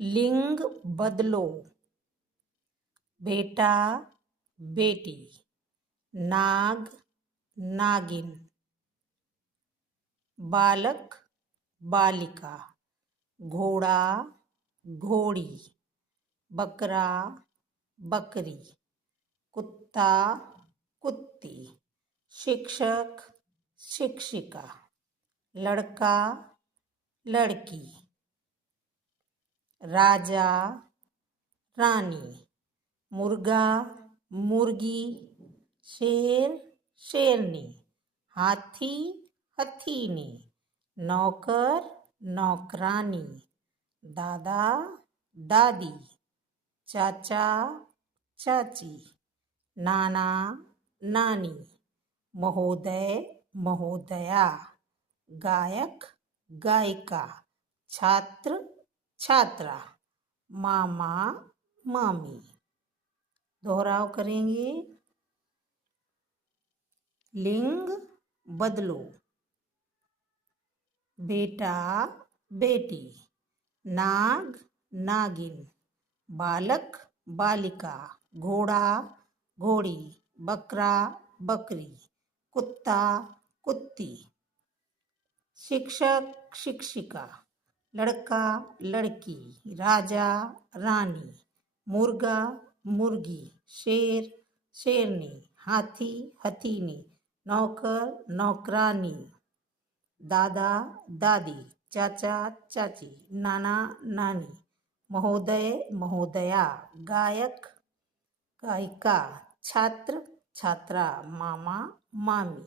लिंग बदलो। बेटा बेटी, नाग नागिन, बालक बालिका, घोड़ा घोड़ी, बकरा बकरी, कुत्ता कुत्ती, शिक्षक शिक्षिका, लड़का लड़की, राजा रानी, मुर्गा मुर्गी, शेर शेरनी, हाथी हथीनी, नौकर नौकरानी, दादा दादी, चाचा चाची, नाना नानी, महोदय महोदया, गायक गायिका, छात्र छात्रा, मामा मामी। दोहराव करेंगे। लिंग बदलो। बेटा बेटी, नाग नागिन, बालक बालिका, घोड़ा घोड़ी, बकरा बकरी, कुत्ता कुत्ती, शिक्षक शिक्षिका, लड़का लड़की, राजा रानी, मुर्गा मुर्गी, शेर शेरनी, हाथी हथीनी, नौकर नौकरानी, दादा दादी, चाचा चाची, नाना नानी, महोदय महोदया, गायक गायिका, छात्र छात्रा, मामा मामी।